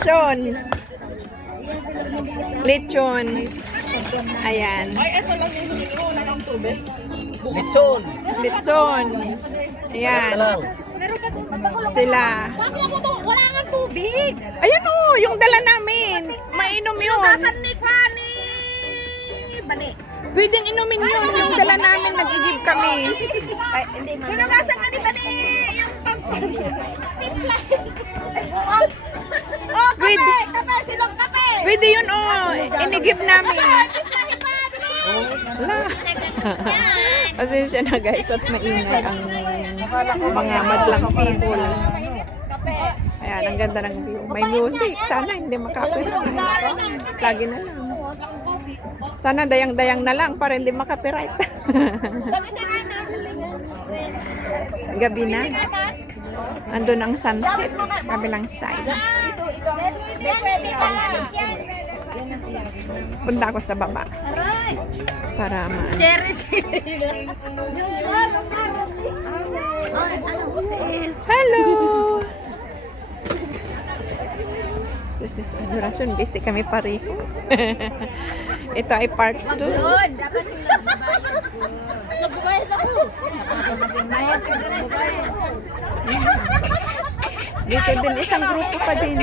Lechon. Lechon. Ayan. Lechon. Lechon. Ayan. Sila. Wala nga tubig. Ayan o, yung dala namin. Mainom yun. Nasaan ni Kwani? Bani. Pwedeng inumin yun. Yung dala namin, nag-igib kami. Ay, hindi ma. Hinugasan ka ni Bani. Yung Oh, kape! Pwede. Kape! Silong kape! Pwede yun o. Inigib namin. Timplahin pa! Wala. Pasensya na guys at maingay ang mga madlang people. Ayan, ang ganda ng view. May music. Sana hindi makapiright. Lagi na lang. Sana dayang-dayang na lang para hindi makapiright. Gabi na. Andun ang sunset. Kabilang side. Pwede pa nga yan. Punta ako sa baba. Para Share. Hello! Sis adorasyon. Busy kami pareho. Ito ay part 2. Doon, dapat nagbayad ako. Dito din isang grupo pa din.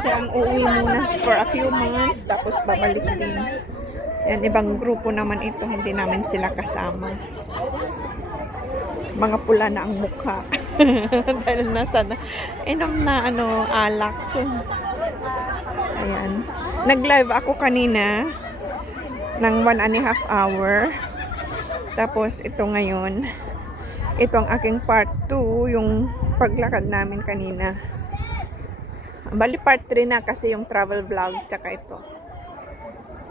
Siya ang uuwi muna for a few months tapos babalik din. Yan, ibang grupo naman ito. Hindi namin sila kasama. Mga pula na ang mukha. Dahil nasa inom na alak. Ayan. Nag-live ako kanina ng 1.5 hour. Tapos ito ngayon. Ito ang aking part 2, yung paglakad namin kanina. Bali part 3 na kasi yung travel vlog, tsaka ito.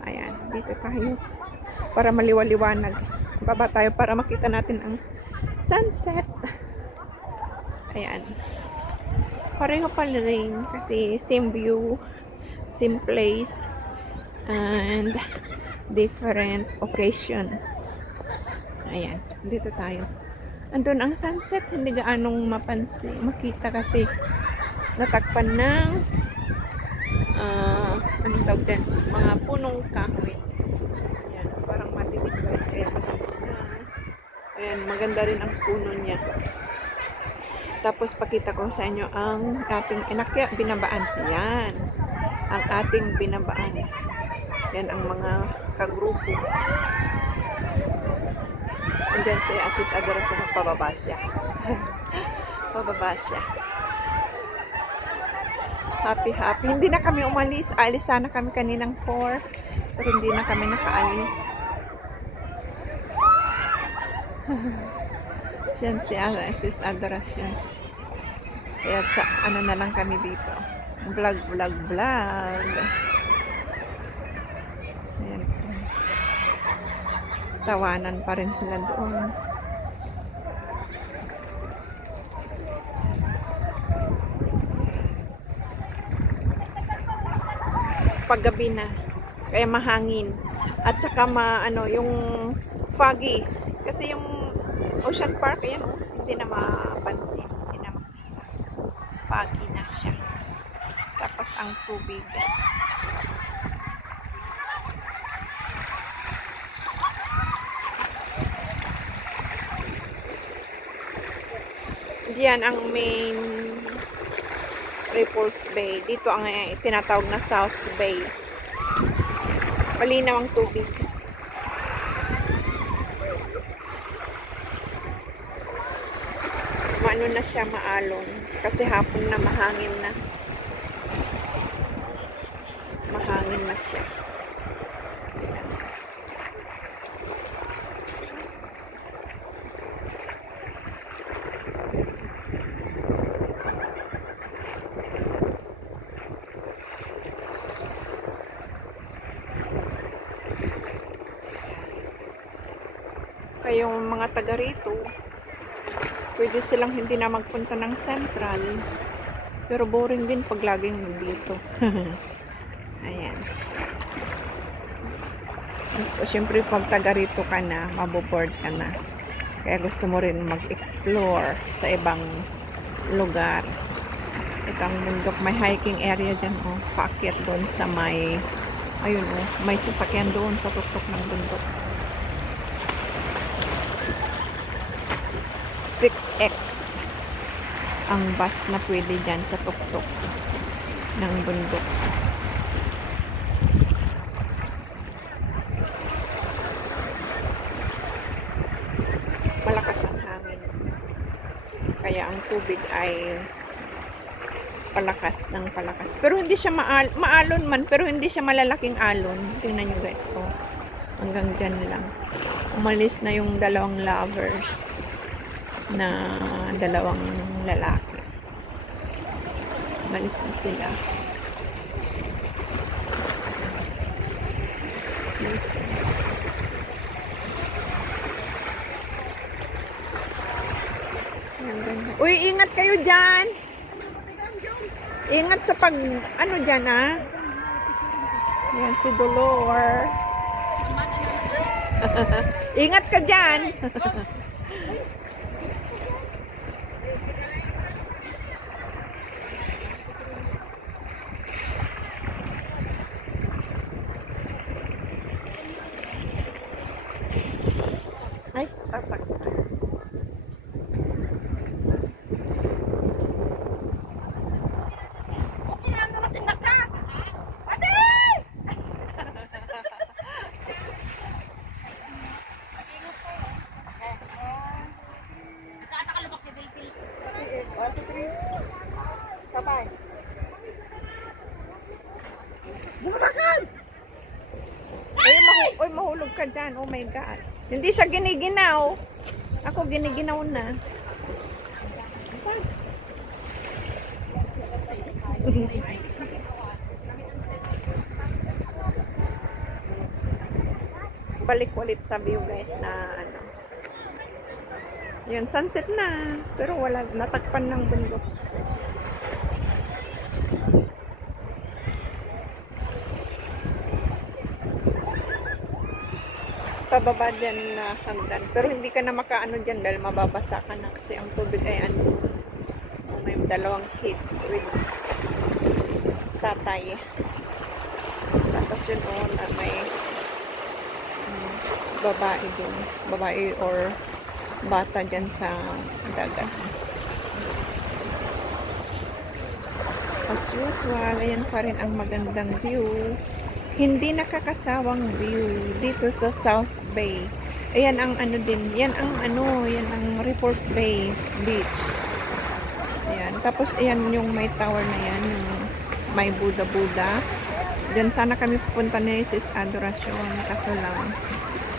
Ayan, dito tayo. Para maliwaliwanag. Baba tayo para makita natin ang sunset. Ayan. Pareho pala rin kasi same view, same place, and different occasion. Ayan, dito tayo. Andun ang sunset, hindi gaanong makita kasi natakpan ng anong tawag din? Mga punong kahoy. Ayan, parang matinig guys, kaya pasensya na. Ayan, maganda rin ang puno niya. Tapos pakita ko sa inyo ang ating inakya, binabaan. Yan, ang ating binabaan. Yan ang mga kagrupo. Andyan si Asis Adoracion, pababa siya. Pababa siya. Happy. Hindi na kami umalis. Alis sana kami kaninang 4. Pero hindi na kami nakaalis. Yan si Asis Adoracion. Kaya ano na lang kami dito. Vlog. Ayan. Tawanan pa rin sila doon. Paggabi na, kaya mahangin. At saka yung foggy. Kasi yung Ocean Park, ayan, hindi na mapansin. Hindi na makita. Foggy na siya. Tapos ang tubig. Diyan ang main Ripples Bay. Dito ang tinatawag na South Bay. Malinaw ang tubig. Maano na siya, maalon. Kasi hapon na mahangin na. Mahangin na siya. Kaya yung mga taga rito, pwede silang hindi na magpunta ng Central. Pero boring din pag laging dito. Ayan. Gusto, syempre pag taga rito ka na, maboboard ka na. Kaya gusto mo rin mag-explore sa ibang lugar. Itong bundok, may hiking area dyan, oh. Paakyat doon sa may, ayun, oh. May sasakyan doon sa tuktok ng bundok. 6X ang bus na pwede dyan sa tuktok ng bundok. Malakas ang hangin. Kaya ang tubig ay palakas ng palakas. Pero hindi siya maalon man, pero hindi siya malalaking alon. Tingnan nyo guys, oh. Hanggang dyan lang. Umalis na yung dalawang lovers na dalawang lalaki. Umalis na sila. Uy, ingat kayo dyan! Ingat sa pag, ano dyan ah. Yan si Dolor. Ingat ka dyan. Ay, tatak. Sabay. Bumarakan! Oy, mahulog ka dyan. Oh my God. Hindi siya giniginaw. Ako giniginaw na. Balik ulit sa view guys na ano. Yun, sunset na. Pero wala, natakpan ng bundok. Pababa dyan na hagdan. Pero hindi ka na makaano dyan dahil mababasa ka na. Kasi ang tubig ay ano. May dalawang kids with tatay. Tapos yun na may babae din. Babae or bata dyan sa dagat. As usual, ayan pa rin ang magandang view. Hindi nakakasawang view dito sa South Bay. Ayan ang ano din, yan ang Repulse Bay Beach. Ayan, tapos ayan yung may tower na yan, yung may Buddha. Diyan sana kami pupunta ni Sis Adoracion, kaso lang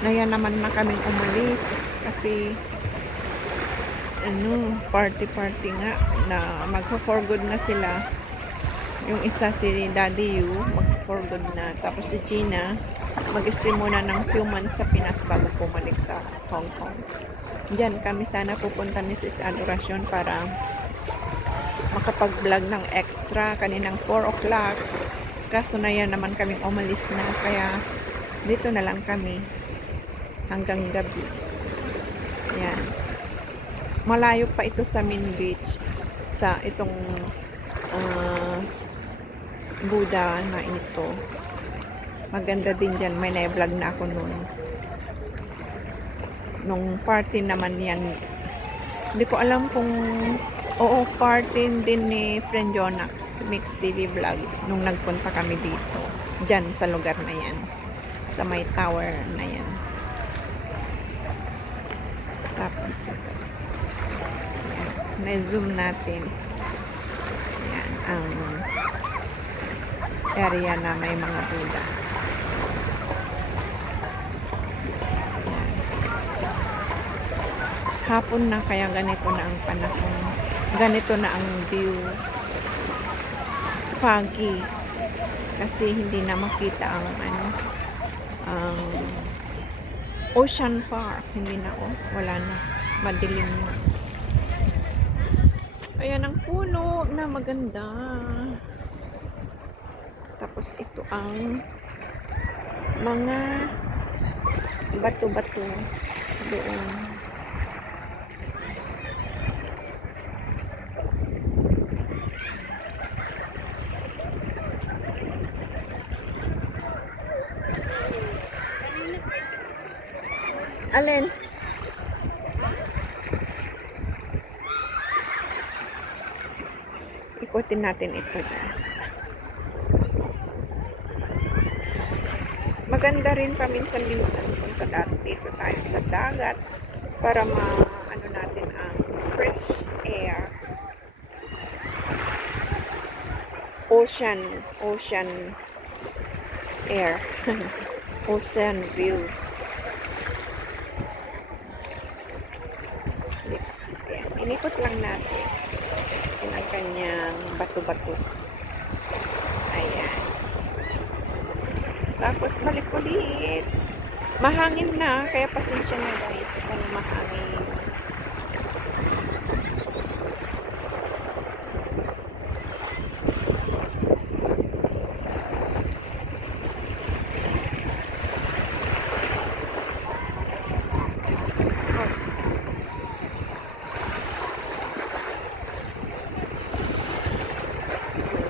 ngayon naman na kaming umalis kasi party nga na magpo-for good na sila. Yung isa si Daddy Yu, mag-for good na. Tapos si Gina, mag-stay muna ng few months sa Pinas bago pumalik sa Hong Kong. Diyan kami sana pupunta ni Sis Adoracion para makapag-vlog ng extra kaninang 4 o'clock. Kaso na yan naman kaming umalis na. Kaya dito na lang kami hanggang gabi. Yan. Malayo pa ito sa main beach. Sa itong Buddha na ito. Maganda din dyan. May na-vlog na ako noon. Nung party naman yan. Hindi ko alam kung party din ni Friend Jonax Mix TV Vlog nung nagpunta kami dito. Dyan sa lugar na yan. Sa may tower na yan. Tapos na-zoom natin. Yan ang area na may mga Buddha. Yan. Hapon na kaya ganito na ang panahon. Ganito na ang view. Foggy. Kasi hindi na makita ang ang Ocean Park. Hindi na wala na. Madilim na. Ayan ang puno na maganda. Tapos ito ang mga bato-bato doon. Alin? Ikutin natin ito, guys. Maganda rin paminsan-minsan punta dito tayo sa dagat para ano natin ang fresh air. Ocean air. Ocean view. Ayan, inikot lang natin. Yan ang kanyang bato-bato. Ayan. Tapos balik ulit. Mahangin na, kaya pasensya na guys kung mahangin.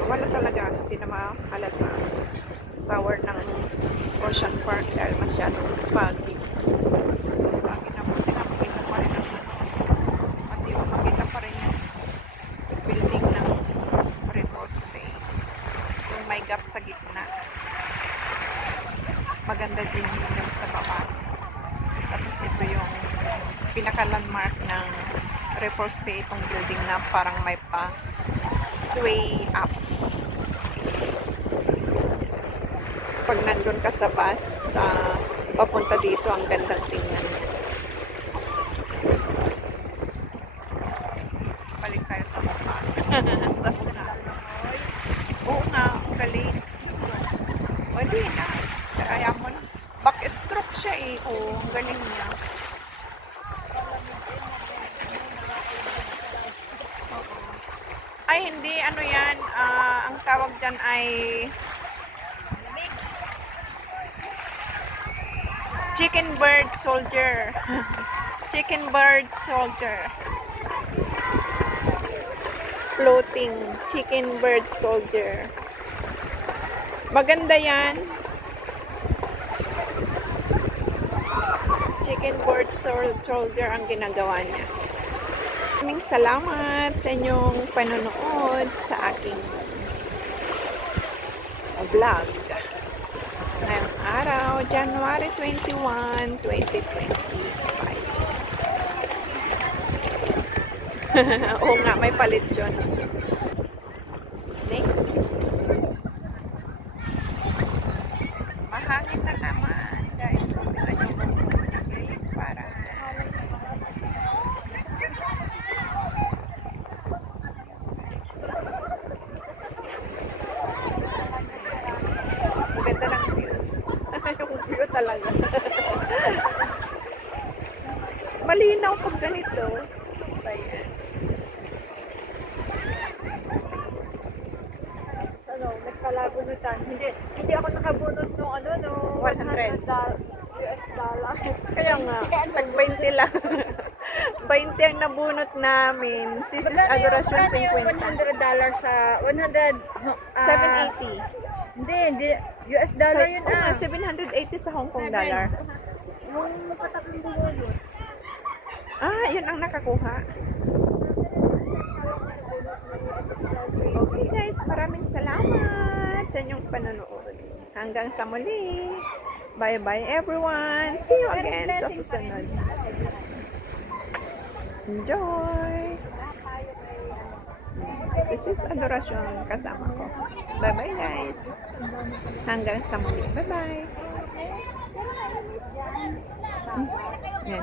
Wala talaga, hindi na mahalata tower ng Ocean Park dahil masyadong foggy. Foggy na, buti nga makita pa rin ang pati makita pa rin yung building ng Repulse Bay. Yung may gap sa gitna. Maganda din yung sa baba. Tapos ito yung pinaka-landmark ng Repulse Bay, itong building na parang may pa sway up. Pag nandun ka sa bus, papunta dito, ang gandang tingnan niya. Balik tayo sa baba. Sa baba. Oo nga, ang galing. O, hindi na. Kaya mo na. Backstroke siya eh. Oo, ang galing niya. Ay, hindi. Ano yan? Ang tawag dyan ay chicken bird soldier. Chicken bird soldier. Floating chicken bird soldier. Maganda yan. Chicken bird soldier ang ginagawa niya. Maraming salamat sa inyong panonood sa aking vlog. Ngayong araw, January 21, 2025. Oo nga, may palit yun. Mahangin na naman, guys. Tingnan nyo para ganda ng view. Yung view talaga. Malinaw pag ganito. Ayan. Ano, nagpalabunutan. Hindi ako nakabunot nung ano, no. 100 US dollar. Kaya nga, tag 20 lang. 20 ang nabunot namin. Sis Adoration 50. $100 sa 100 780. Hindi US dollar yun Oo nga, 780 sa Hong Kong dollar. Yung makatatlong bunot. Ah, yun ang nakakuha. Okay guys, maraming salamat sa inyong panonood. Hanggang sa muli. Bye-bye everyone. See you again sa susunod. Enjoy! This is Adoration kasama ko. Bye-bye guys. Hanggang sa muli. Bye-bye. Yan.